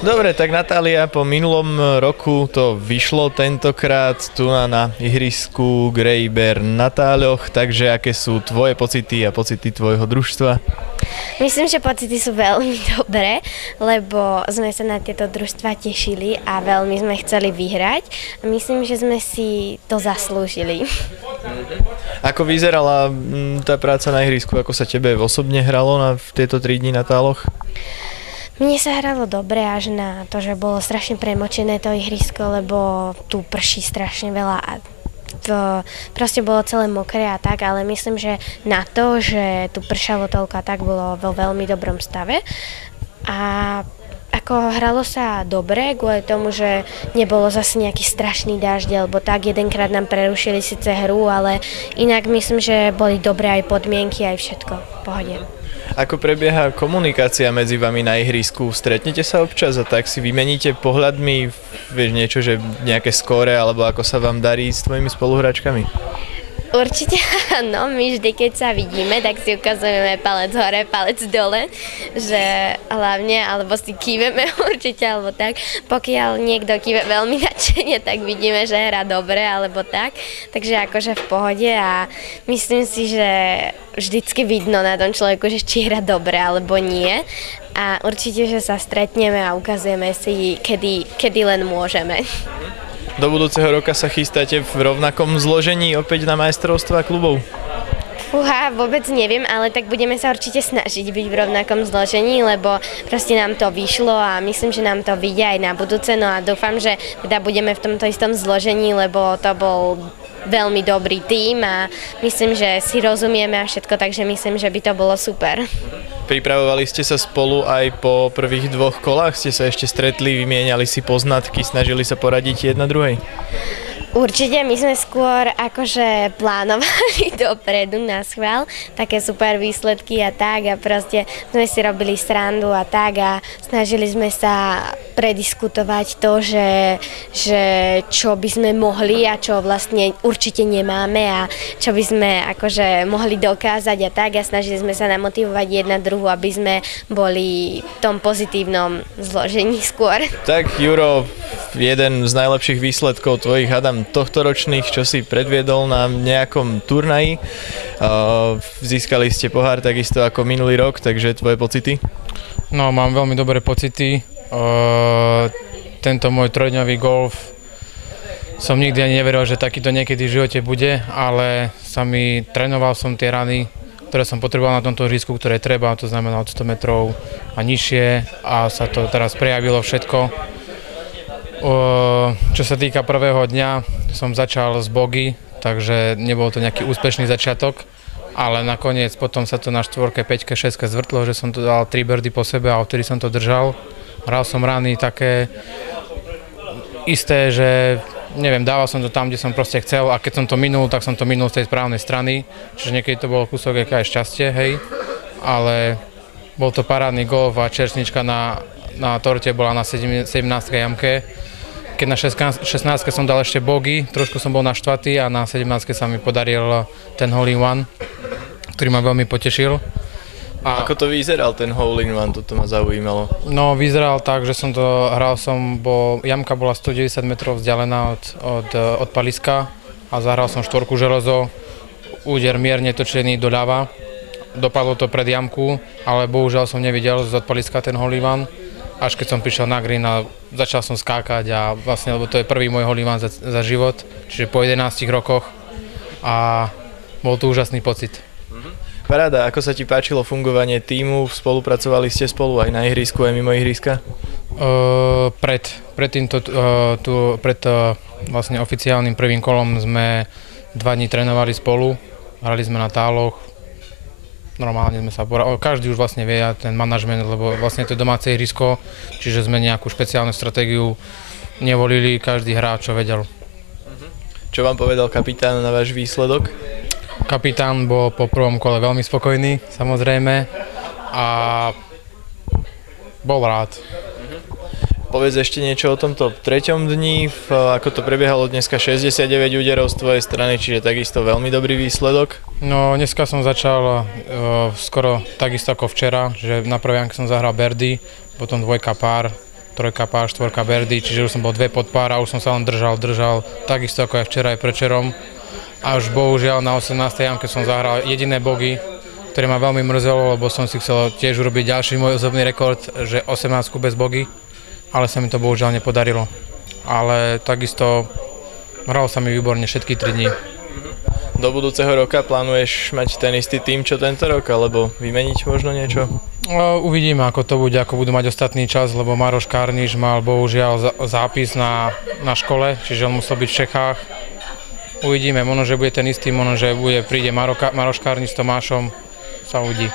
Dobre, tak Natália, po minulom roku to vyšlo tentokrát tu na ihrisku Grey Bear na Táľoch, takže aké sú tvoje pocity a pocity tvojho družstva? Myslím, že pocity sú veľmi dobré, lebo sme sa na tieto družstva tešili a veľmi sme chceli vyhrať. Myslím, že sme si to zaslúžili. Ako vyzerala tá práca na ihrisku, ako sa tebe osobne hralo v tieto 3 dni na Táloch? Mne sa hralo dobre až na to, že bolo strašne premočené to ihrisko, lebo tu prší strašne veľa a proste bolo celé mokré a tak, ale myslím, že na to, že tu pršalo toľko a tak, bolo vo veľmi dobrom stave. A ako hralo sa dobre, kvôli tomu, že nebolo zase nejaký strašný dážď, alebo tak, jedenkrát nám prerušili síce hru, ale inak myslím, že boli dobré aj podmienky, aj všetko v pohode. Ako prebieha komunikácia medzi vami na ihrisku? Stretnete sa občas a tak si vymeníte pohľadmi, vieš niečo, že nejaké skóre, alebo ako sa vám darí s tvojimi spoluhráčkami? Určite áno, my vždy, keď sa vidíme, tak si ukazujeme palec hore, palec dole, že hlavne, alebo si kýveme určite, alebo tak. Pokiaľ niekto kýve veľmi nadšene, tak vidíme, že hrá dobre, alebo tak. Takže akože v pohode a myslím si, že vždycky vidno na tom človeku, že či hrá dobre, alebo nie. A určite, že sa stretneme a ukazujeme si, kedy len môžeme. Do budúceho roka sa chystáte v rovnakom zložení opäť na majstrovstvá klubov? Fúha, vôbec neviem, ale tak budeme sa určite snažiť byť v rovnakom zložení, lebo proste nám to vyšlo a myslím, že nám to vyjde aj na budúce, no a dúfam, že teda budeme v tomto istom zložení, lebo to bol veľmi dobrý tím a myslím, že si rozumieme a všetko, takže myslím, že by to bolo super. Pripravovali ste sa spolu aj po prvých 2 kolách? Ste sa ešte stretli, vymieniali si poznatky, snažili sa poradiť jedna druhej? Určite, my sme skôr akože plánovali dopredu na schvál, také super výsledky a tak a proste sme si robili srandu a tak a snažili sme sa prediskutovať to, že čo by sme mohli a čo vlastne určite nemáme a čo by sme akože mohli dokázať a tak a snažili sme sa namotivovať jedna druhú, aby sme boli v tom pozitívnom zložení skôr. Tak Juro, jeden z najlepších výsledkov tvojich hadám tohtoročných, čo si predviedol na nejakom turnaji. Získali ste pohár takisto ako minulý rok, takže tvoje pocity? No, mám veľmi dobré pocity. Tento môj 3-dňový golf som nikdy ani neveril, že takýto niekedy v živote bude, ale trénoval som tie rany, ktoré som potreboval na tomto ihrisku, ktoré treba, to znamená od 100 metrov a nižšie a sa to teraz prejavilo všetko. Čo sa týka prvého dňa, som začal z bogy, takže nebol to nejaký úspešný začiatok, ale nakoniec potom sa to na 4, 5, 6 zvrtlo, že som to dal 3 birdy po sebe a odtedy som to držal. Hral som rany také isté, že neviem, dával som to tam, kde som proste chcel a keď som to minul, tak som to minul z tej správnej strany, čiže niekedy to bolo kúsok aké aj šťastie, hej, ale bol to parádny golf a čersnička na torte bola na 17. jamke. Keď na 16 som dal ešte bogy, trošku som bol naštvatý a na 17 sa mi podaril ten hole-in-one, ktorý ma veľmi potešil. A ako to vyzeral ten hole-in-one, toto ma zaujímalo? No, vyzeral tak, že som to hral, jamka bola 190 metrov vzdialená od paliska a zahral som 4 železo, úder mierne točený doľava. Dopadlo to pred jamku, ale bohužiaľ som nevidel z odpaliska ten hole-in-one. Až keď som prišiel na green a začal som skákať a vlastne, lebo to je prvý môj hole-in-one za život, čiže po 11 rokoch a bol to úžasný pocit. Paráda, ako sa ti páčilo fungovanie tímu? Spolupracovali ste spolu aj na ihrisku, aj mimo ihriska? Pred vlastne oficiálnym prvým kolom sme 2 dní trénovali spolu, hrali sme na Táloch. Normálne sme sa každý už vlastne vie ten manažment, lebo vlastne to je domáce ihrisko, čiže sme nejakú špeciálnu stratégiu nevolili, každý hráč čo vedel. Čo vám povedal kapitán na váš výsledok? Kapitán bol po prvom kole veľmi spokojný, samozrejme, a bol rád. Povedz ešte niečo o tomto 3. dni, ako to prebiehalo dneska 69 úderov z tvojej strany, čiže takisto veľmi dobrý výsledok. No dneska som začal skoro takisto ako včera, že na prvej jamke som zahral birdie, potom 2 pár, trojka pás, štvorka birdie, čiže už som bol 2 pod pár a už som sa len držal, takisto ako aj včera aj prečerom. Až bohužiaľ na 18. jamke som zahral jediné bogy, ktoré ma veľmi mrzelo, lebo som si chcel tiež urobiť ďalší môj osobný rekord, že 18 bez bogy, ale sa mi to bohužiaľ nepodarilo. Ale takisto hral sa mi výborne všetky 3 dní. Do budúceho roka plánuješ mať ten istý tým, čo tento rok, alebo vymeniť možno niečo? Uvidíme, ako to bude, ako budú mať ostatný čas, lebo Maroš Karniš mal bohužiaľ zápis na škole, čiže on musel byť v Čechách. Uvidíme, možno, že bude ten istý, možno, že príde Maroš Karniš s Tomášom, sa uvidí.